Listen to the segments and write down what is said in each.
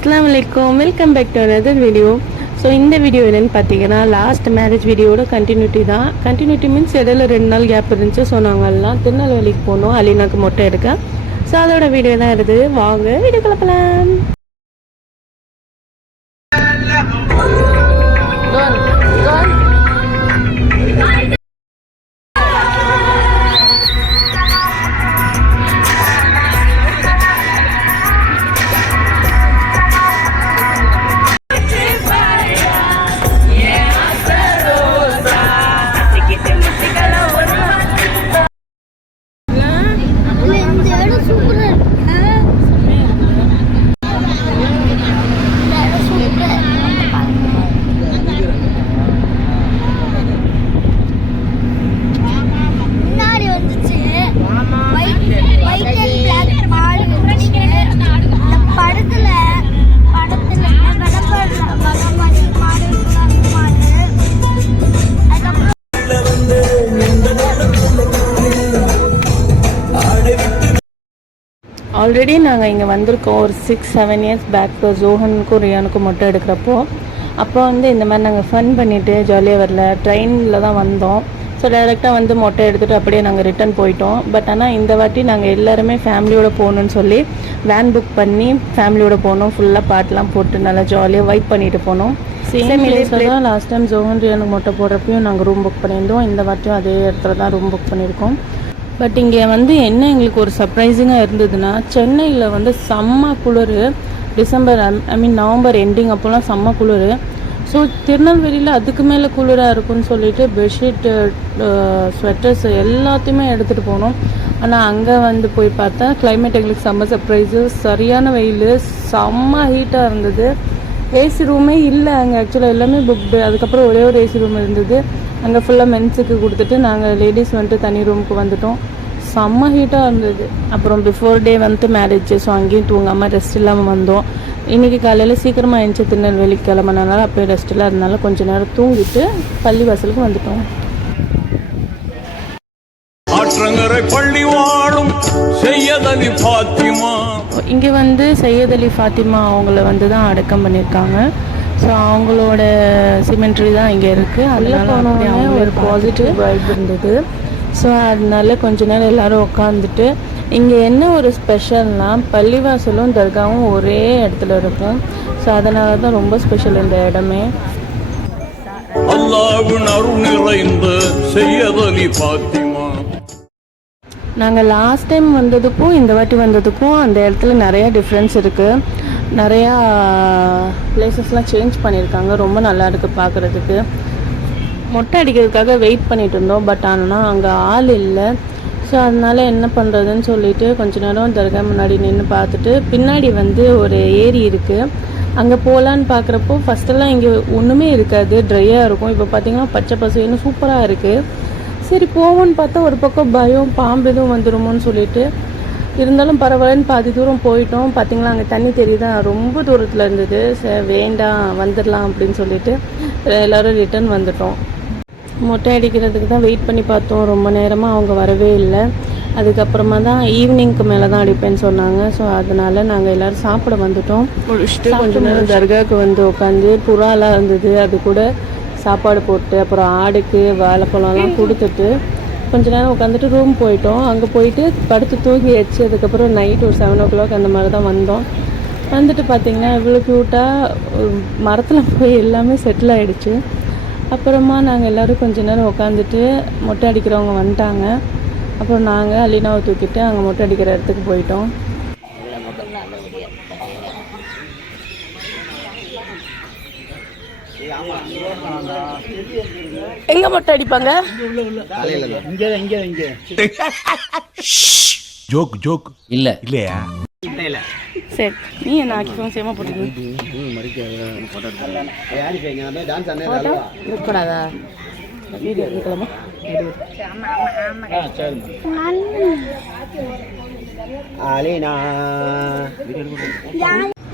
Assalamu alaikum, welcome back to another video. So இந்த video என்னன்னு பார்த்தீங்கன்னா லாஸ்ட் மேரேஜ் வீடியோட கண்டினியூட்டி தான். கண்டினியூட்டி மீன்ஸ் இடையில 2 நாள் கேப் இருந்துச்சு. ஸோ நாங்கள்லாம் திருநெல்வேலிக்கு போனோம் அலினாக்கு மொட்டை எடுக்க. ஸோ அதோட வீடியோ தான் எடுத்து வாங்க வீடியோ கிளப்பலாம். ஆல்ரெடி நாங்கள் இங்கே வந்திருக்கோம் ஒரு 6-7 இயர்ஸ் பேக் ஜோஹனுக்கும் ரியானுக்கும் மொட்டை எடுக்கிறப்போ. அப்போ வந்து இந்த மாதிரி நாங்கள் ஃபன் பண்ணிவிட்டு ஜாலியாக வரல, ட்ரெயினில் தான் வந்தோம். ஸோ டைரெக்டாக வந்து மொட்டை எடுத்துகிட்டு அப்படியே நாங்கள் ரிட்டன் போயிட்டோம். பட் ஆனால் இந்த வாட்டி நாங்கள் எல்லாருமே ஃபேமிலியோடு போகணுன்னு சொல்லி வேன் புக் பண்ணி ஃபேமிலியோடு போனோம். ஃபுல்லாக பாட்டெலாம் போட்டு நல்லா ஜாலியாக வைப் பண்ணிட்டு போனோம். சேம் பிளேஸில் தான் லாஸ்ட் டைம் ஜோஹன் ரியானுக்கு மொட்டை போடுறப்பையும் நாங்கள் ரூம் புக் பண்ணியிருந்தோம். இந்த வாட்டியும் அதே இடத்துல தான் ரூம் புக் பண்ணியிருக்கோம். பட் இங்கே வந்து என்ன எங்களுக்கு ஒரு சர்ப்ரைசிங்காக இருந்ததுன்னா, சென்னையில் வந்து செம்ம குளிர். டிசம்பர் நவம்பர் எண்டிங் அப்போலாம் செம்ம குளிர். ஸோ திருநெல்வேலியில் அதுக்கு மேலே குளிராக இருக்குன்னு சொல்லிட்டு பெட்ஷீட்டு, ஸ்வெட்டர்ஸ் எல்லாத்தையுமே எடுத்துகிட்டு போனோம். ஆனால் அங்கே வந்து போய் பார்த்தா கிளைமேட் எங்களுக்கு செம்ம சர்ப்ரைஸு. சரியான வெயில், செம்ம ஹீட்டாக இருந்தது. ஏசி ரூமே இல்லை அங்கே. ஆக்சுவலாக எல்லாமே புக்டு. அதுக்கப்புறம் ஒரே ஒரு ஏசி ரூம் இருந்தது. அங்கே ஃபுல்லாக மென்ஸுக்கு கொடுத்துட்டு நாங்கள் லேடிஸ் வந்துட்டு தனி ரூமுக்கு வந்துட்டோம். செம்ம ஹீட்டாக இருந்தது. அப்புறம் பிஃபோர் டே வந்துட்டு மேரேஜ். ஸோ அங்கேயும் தூங்காமல் ரெஸ்ட் இல்லாமல் வந்தோம். இன்றைக்கி காலையில் சீக்கிரமாக எழுந்துச்சு திருநெல்வேலிக்கு கிளம்புனால அப்போயே ரெஸ்ட் இல்லாதனால கொஞ்சம் நேரம் தூங்கிட்டு பள்ளி வாசலுக்கு வந்துட்டோம். இங்கே வந்து சையத் அலி ஃபாத்திமா அவங்கள வந்து தான் அடக்கம் பண்ணியிருக்காங்க. ஸோ அவங்களோட சிமெண்ட்ரி தான் இங்கே இருக்குது. அதில் போனோடனே ஒரு பாசிட்டிவ் வைப் இருந்தது. ஸோ அதனால கொஞ்ச நேரம் எல்லோரும் உட்காந்துட்டு, இங்கே என்ன ஒரு ஸ்பெஷல்னால் பள்ளிவாசலும் தர்காவும் ஒரே இடத்துல இருக்கும். ஸோ அதனால தான் ரொம்ப ஸ்பெஷல் இந்த இடமே. நாங்கள் லாஸ்ட் டைம் வந்ததுக்கும் இந்த வாட்டி வந்ததுக்கும் அந்த இடத்துல நிறையா டிஃப்ரென்ஸ் இருக்குது. நிறையா பிளேசஸ்லாம் சேஞ்ச் பண்ணியிருக்காங்க. ரொம்ப நல்லா இருக்குது பார்க்குறதுக்கு. மொட்டை அடிக்கிறதுக்காக வெயிட் பண்ணிகிட்டு இருந்தோம். பட் ஆனால் அங்கே ஆள் இல்லை. ஸோ அதனால் என்ன பண்ணுறதுன்னு சொல்லிவிட்டு கொஞ்ச நேரம் தர்கா முன்னாடி நின்று பார்த்துட்டு, பின்னாடி வந்து ஒரு ஏரி இருக்குது, அங்கே போகலான்னு பார்க்குறப்போ ஃபஸ்ட்டெல்லாம் இங்கே ஒன்றுமே இருக்காது, ட்ரையாக இருக்கும். இப்போ பார்த்திங்கன்னா பச்சை பசேன்னு சூப்பராக இருக்குது. சரி போவோன்னு பார்த்தா ஒரு பக்கம் பயம், பாம்பு எதுவும் வந்துடுமோன்னு சொல்லிட்டு, இருந்தாலும் பரவாயில்லன்னு பாதி தூரம் போயிட்டோம். பார்த்திங்களா அங்கே தண்ணி தெரியுதா, ரொம்ப தூரத்தில் இருந்தது. சரி வேண்டாம் வந்துடலாம் அப்படின்னு சொல்லிட்டு எல்லோரும் ரிட்டர்ன் வந்துட்டோம். மொட்டை அடிக்கிறதுக்கு தான் வெயிட் பண்ணி பார்த்தோம். ரொம்ப நேரமாக அவங்க வரவே இல்லை. அதுக்கப்புறமா தான் ஈவினிங்க்கு மேலே தான் அடிப்பேன்னு சொன்னாங்க. ஸோ அதனால் நாங்கள் எல்லோரும் சாப்பிட வந்துட்டோம். முடிச்சுட்டு கொஞ்சம் நேரம் தர்காவுக்கு வந்து உட்காந்து புறாலாம் இருந்தது, அது கூட சாப்பாடு போட்டு அப்புறம் ஆடுக்கு வாழைப்பழம்லாம் கொடுத்துட்டு கொஞ்ச நேரம் உட்காந்துட்டு ரூம் போயிட்டோம். அங்கே போயிட்டு படுத்து தூங்கியாச்சு. அதுக்கப்புறம் நைட் ஒரு 7 o'clock அந்த மாதிரி தான் வந்தோம். வந்துட்டு பார்த்திங்கன்னா இவ்வளோ க்யூட்டாக மரத்தில் போய் எல்லாமே செட்டில் ஆகிடுச்சு. அப்புறமா நாங்கள் எல்லோரும் கொஞ்ச நேரம் உட்காந்துட்டு மொட்டை அடிக்கிறவங்க வந்துட்டாங்க. அப்புறம் நாங்கள் அலினாவை தூக்கிட்டு அங்கே மொட்டை அடிக்கிற இடத்துக்கு போயிட்டோம். எங்க மொட்டை அடிப்பாங்க? ஜோக் ஜோக் இல்ல இல்லையா? சரி நீ என்ன ஆக்கிக்கோங்க, சேமா போட்டுக்கோங்க. இருக்கக்கூடாதா வீடியோ எடுக்கலாமா?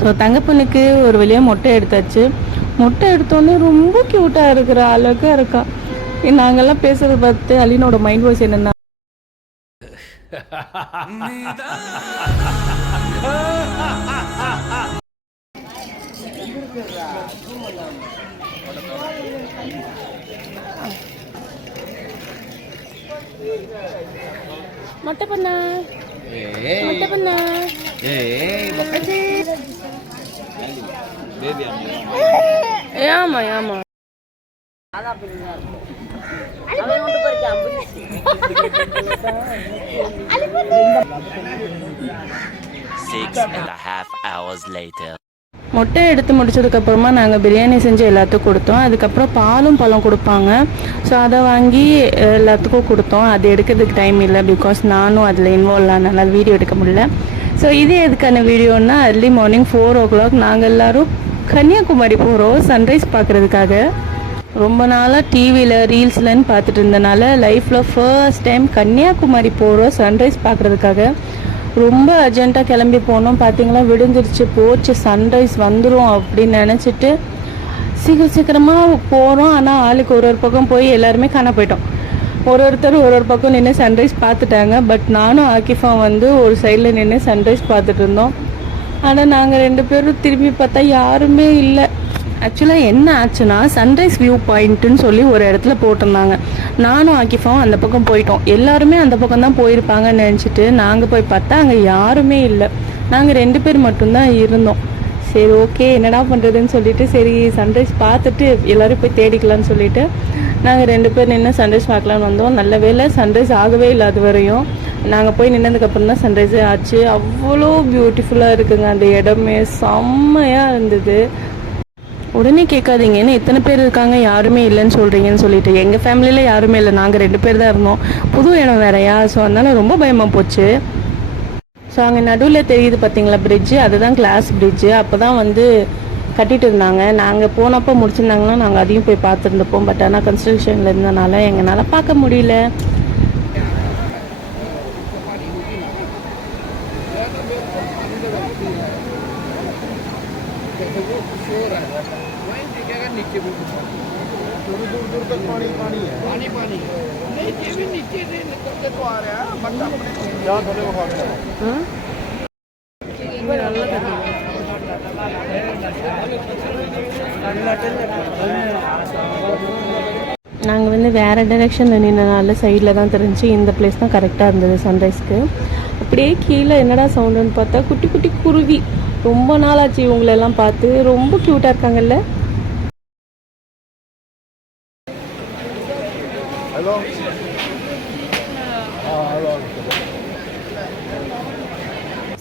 ஸோ தங்கப்பனுக்கு ஒரு வழியாக மொட்டை எடுத்தாச்சு. மொட்டை எடுத்தோடனே ரொம்ப க்யூட்டாக இருக்கிற அழகாக இருக்கா. நாங்கள்லாம் பேசுகிறத பார்த்து அலினோட மைண்ட் வாய்ஸ் என்னென்னா, மொட்டை பண்ணா மொட்டை பண்ணா ஆமா ஆமா மொட்டை எடுத்து முடிச்சதுக்கப்புறமா நாங்கள் பிரியாணி செஞ்சு எல்லாத்துக்கும் கொடுத்தோம். அதுக்கப்புறம் பாலும் பழம் கொடுப்பாங்க. ஸோ அதை வாங்கி எல்லாத்துக்கும் கொடுத்தோம். அது எடுக்கிறதுக்கு டைம் இல்லை, பிகாஸ் நானும் அதில் இன்வால்வ் ஆனதுனால வீடியோ எடுக்க முடியல. ஸோ இது எதுக்கான வீடியோன்னா, அர்லி மார்னிங் 4 o'clock நாங்கள் எல்லோரும் கன்னியாகுமரி போகிறோம் சன்ரைஸ் பார்க்குறதுக்காக. ரொம்ப நாளாக டிவியில் ரீல்ஸ்லன்னு பார்த்துட்டு இருந்தனால லைஃப்பில் ஃபர்ஸ்ட் டைம் கன்னியாகுமரி போகிறோம் சன்ரைஸ் பார்க்குறதுக்காக. ரொம்ப அர்ஜென்ட்டாக கிளம்பி போனோம். பார்த்தீங்களா, விடுந்துருச்சு, போச்சு, சன்ரைஸ் வந்துடும் அப்படின்னு நினச்சிட்டு சீக்கிரமாக போகிறோம். ஆனால் ஆளுக்கு ஒரு பக்கம் போய் எல்லாருமே காண போயிட்டோம். ஒருத்தர் ஒரு பக்கம் நின்று சன்ரைஸ் பார்த்துட்டாங்க. பட் நானும் ஆக்கிஃபா வந்து ஒரு சைடில் நின்று சன்ரைஸ் பார்த்துட்டு இருந்தோம். ஆனால் நாங்கள் 2 பேரும் திரும்பி பார்த்தா யாருமே இல்லை. ஆக்சுவலாக என்ன ஆச்சுன்னா, சன்ரைஸ் வியூ பாயிண்ட்டுன்னு சொல்லி ஒரு இடத்துல போட்டிருந்தாங்க. நானும் ஆக்கிஃபாவும் அந்த பக்கம் போயிட்டோம். எல்லாருமே அந்த பக்கம் தான் போயிருப்பாங்கன்னு நினச்சிட்டு நாங்கள் போய் பார்த்தா அங்கே யாருமே இல்லை. நாங்கள் 2 பேர் மட்டும்தான் இருந்தோம். சரி, ஓகே, என்னடா பண்ணுறதுன்னு சொல்லிட்டு, சரி சன்ரைஸ் பார்த்துட்டு எல்லோரும் போய் தேடிக்கலான்னு சொல்லிட்டு நாங்கள் 2 பேர் நின்று சன்ரைஸ் பார்க்கலான்னு வந்தோம். நல்ல வேளை சன்ரைஸ் ஆகவே இல்லை. அது வரையும் நாங்கள் போய் நின்னதுக்கப்புறம் தான் சன்ரைஸே ஆச்சு. அவ்வளோ பியூட்டிஃபுல்லாக இருக்குங்க அந்த இடமே, செம்மையாக இருந்தது. உடனே கேட்காதீங்கன்னு எத்தனை பேர் இருக்காங்க யாருமே இல்லைன்னு சொல்கிறீங்கன்னு சொல்லிட்டு, எங்கள் ஃபேமிலியில் யாருமே இல்லை, நாங்கள் 2 பேர் தான் இருந்தோம். புது இடம் வேறையா, ஸோ அதனால் ரொம்ப பயமாக போச்சு. ஸோ அங்கே நடுவில் தெரியுது பார்த்தீங்களா பிரிட்ஜு, அதுதான் கிளாஸ் பிரிட்ஜு. அப்போ தான் வந்து கட்டிகிட்டு இருந்தாங்க. நாங்கள் போனப்போ முடிச்சிருந்தாங்கன்னா நாங்கள் அதையும் போய் பார்த்துருந்துப்போம். பட் ஆனால் கன்ஸ்ட்ரக்ஷனில் இருந்தனால எங்களால் பார்க்க முடியல. दूर तक पानी पानी है, पानी पानी नीचे भी नीचे से निकल के तो आ रहा है, बट अपने जहाँ थोड़े वो நாங்கள் வந்து வேறு டைரெக்ஷனில் நின்றனால சைடில் தான் தெரிஞ்சு இந்த பிளேஸ் தான் கரெக்டாக இருந்தது சன்ரைஸ்க்கு. அப்படியே கீழே என்னடா சவுண்டுன்னு பார்த்தா குட்டி குட்டி குருவி. ரொம்ப நாளாச்சு இவங்களெல்லாம் பார்த்து. ரொம்ப க்யூட்டாக இருக்காங்கல்ல.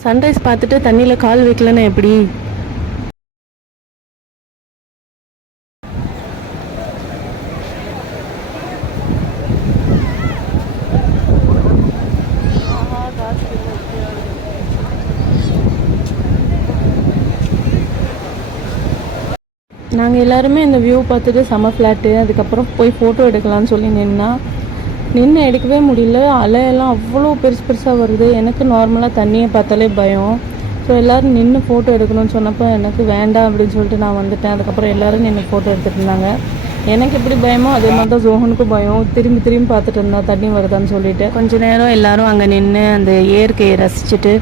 சன்ரைஸ் பார்த்துட்டு தண்ணியில் கால் வைக்கலன்னா எப்படி? நாங்கள் எல்லாருமே இந்த வியூ பார்த்துட்டு செம ஃப்ளாட்டு. அதுக்கப்புறம் போய் ஃபோட்டோ எடுக்கலான்னு சொல்லி நின்று எடுக்கவே முடியல. அலையெல்லாம் அவ்வளோ பெருசு பெருசாக வருது. எனக்கு நார்மலாக தண்ணியை பார்த்தாலே பயம். ஸோ எல்லோரும் நின்று ஃபோட்டோ எடுக்கணும்னு சொன்னப்போ எனக்கு வேண்டாம் அப்படின்னு சொல்லிட்டு நான் வந்துட்டேன். அதுக்கப்புறம் எல்லோரும் நின்று ஃபோட்டோ எடுத்துகிட்டு இருந்தாங்க. எனக்கு எப்படி பயமோ அதே மாதிரி தான் ஜோஹனுக்கும் பயம். திரும்பி பார்த்துட்டு இருந்தா தண்ணி வருதான்னு சொல்லிட்டு. கொஞ்ச நேரம் எல்லோரும் அங்கே நின்று அந்த இயற்கையை ரசிச்சுட்டு,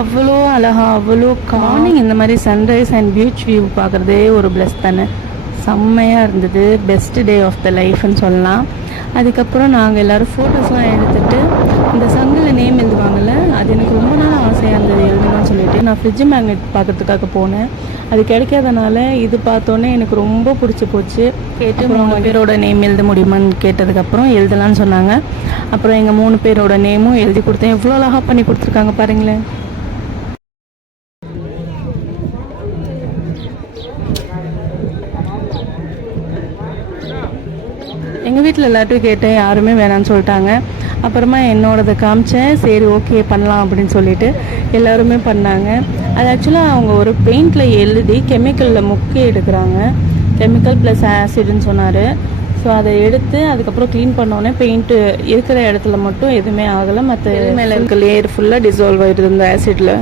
அவ்வளோ அழகா, அவ்வளோ மார்னிங் இந்த மாதிரி சன்ரைஸ் அண்ட் பீச் வியூ பார்க்குறதே ஒரு பிளஸ் தானே. செம்மையாக இருந்தது. பெஸ்ட் டே ஆஃப் த லைஃப்னு சொல்லலாம். அதுக்கப்புறம் நாங்கள் எல்லோரும் ஃபோட்டோஸ்லாம் எடுத்துகிட்டு இந்த சங்கில் நேம் எழுதுவாங்கள்ல, அது எனக்கு ரொம்ப நாள் ஆசையாக இருந்தது எழுதணும்னு சொல்லிட்டு நான் ஃப்ரிட்ஜ் மேக்னெட் பார்க்குறதுக்காக போனேன். அது கிடைக்காதனால இது பார்த்தோன்னே எனக்கு ரொம்ப பிடிச்சி போச்சு. கேட்டு 3 பேரோட நேம் எழுத முடியுமான்னு கேட்டதுக்கப்புறம் எழுதலான்னு சொன்னாங்க. அப்புறம் எங்கள் 3 பேரோட நேமும் எழுதி கொடுத்தேன். எவ்வளோ அழகாக பண்ணி கொடுத்துருக்காங்க பாருங்களேன். எங்கள் வீட்டில் எல்லாத்தையும் கேட்டேன், யாருமே வேணான்னு சொல்லிட்டாங்க. அப்புறமா என்னோடதை காமிச்சேன். சரி, ஓகே பண்ணலாம் அப்படின்னு சொல்லிட்டு எல்லாருமே பண்ணாங்க. அது ஆக்சுவலாக அவங்க ஒரு பெயிண்டில் எழுதி கெமிக்கலில் முக்கி எடுக்கிறாங்க. கெமிக்கல் ப்ளஸ் ஆசிட்னு சொன்னார். ஸோ அதை எடுத்து அதுக்கப்புறம் க்ளீன் பண்ணோன்னே பெயிண்ட்டு இருக்கிற இடத்துல மட்டும் எதுவுமே ஆகலை. மற்ற மேலே இருக்க லேயர் ஃபுல்லாக டிசால்வ் ஆகிடுது இந்த ஆசிட்டில்.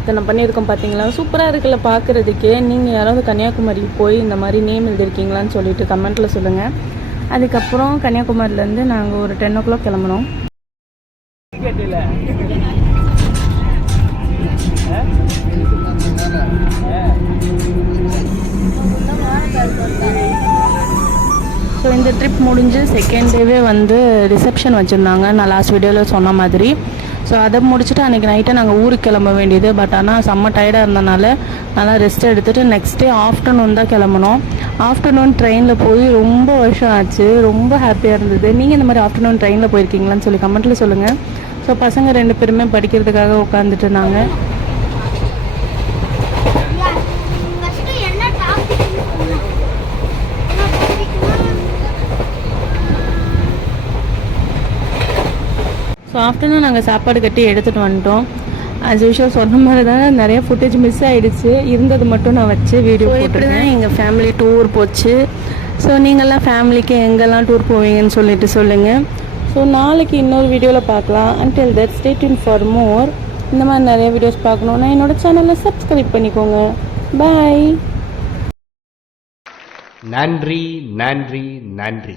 இத்தனை பண்ணியிருக்கோம் பார்த்தீங்களா, சூப்பராக இருக்குல்ல பார்க்குறதுக்கே. நீங்கள் யாராவது கன்னியாகுமரி போய் இந்த மாதிரி நேம் எழுதிருக்கீங்களான்னு சொல்லிட்டு கமெண்ட்டில் சொல்லுங்கள். அதுக்கப்புறம் கன்னியாகுமரியிலேருந்து நாங்கள் ஒரு 10 o'clock கிளம்புனோம். ஸோ இந்த ட்ரிப் முடிஞ்சு செகண்ட் டேவே வந்து ரிசப்ஷன் வச்சுருந்தாங்க, நான் லாஸ்ட் வீடியோவில் சொன்ன மாதிரி. ஸோ அதை முடிச்சுட்டு அன்றைக்கி நைட்டை நாங்கள் ஊருக்கு கிளம்ப வேண்டியது. பட் ஆனால் செம்ம டயர்டாக இருந்தனால நல்லா ரெஸ்ட் எடுத்துகிட்டு நெக்ஸ்ட் டே ஆஃப்டர்நூன் தான் கிளம்பணும். ஆஃப்டர்நூன் ட்ரெயினில் போய் ரொம்ப வருஷம் ஆச்சு, ரொம்ப ஹாப்பியாக இருந்தது. நீங்கள் இந்த மாதிரி ஆஃப்டர்நூன் ட்ரெயினில் போயிருக்கீங்களான்னு சொல்லி கமெண்ட்டில் சொல்லுங்கள். ஸோ பசங்க 2 பேருமே படிக்கிறதுக்காக உட்காந்துட்டு இருந்தாங்க. ஸோ ஆஃப்டர்நூன் நாங்கள் சாப்பாடு கட்டி எடுத்துகிட்டு வந்துட்டோம். ஆஸ் யூஷுவல் சொன்ன மாதிரி தான் நிறைய ஃபுட்டேஜ் மிஸ் ஆகிடுச்சு, இருந்தது மட்டும் நான் வச்சு வீடியோ போட்டுருக்கேன். எங்கள் ஃபேமிலி டூர் போச்சு. ஸோ நீங்கள்லாம் ஃபேமிலிக்கு எங்கெல்லாம் டூர் போவீங்கன்னு சொல்லிட்டு சொல்லுங்கள். ஸோ நாளைக்கு இன்னொரு வீடியோவில் பார்க்கலாம். Until that stay tune for more. இந்த மாதிரி நிறைய வீடியோஸ் பார்க்கணுன்னா என்னோடய சேனலை சப்ஸ்கிரைப் பண்ணிக்கோங்க. பாய். நன்றி நன்றி நன்றி.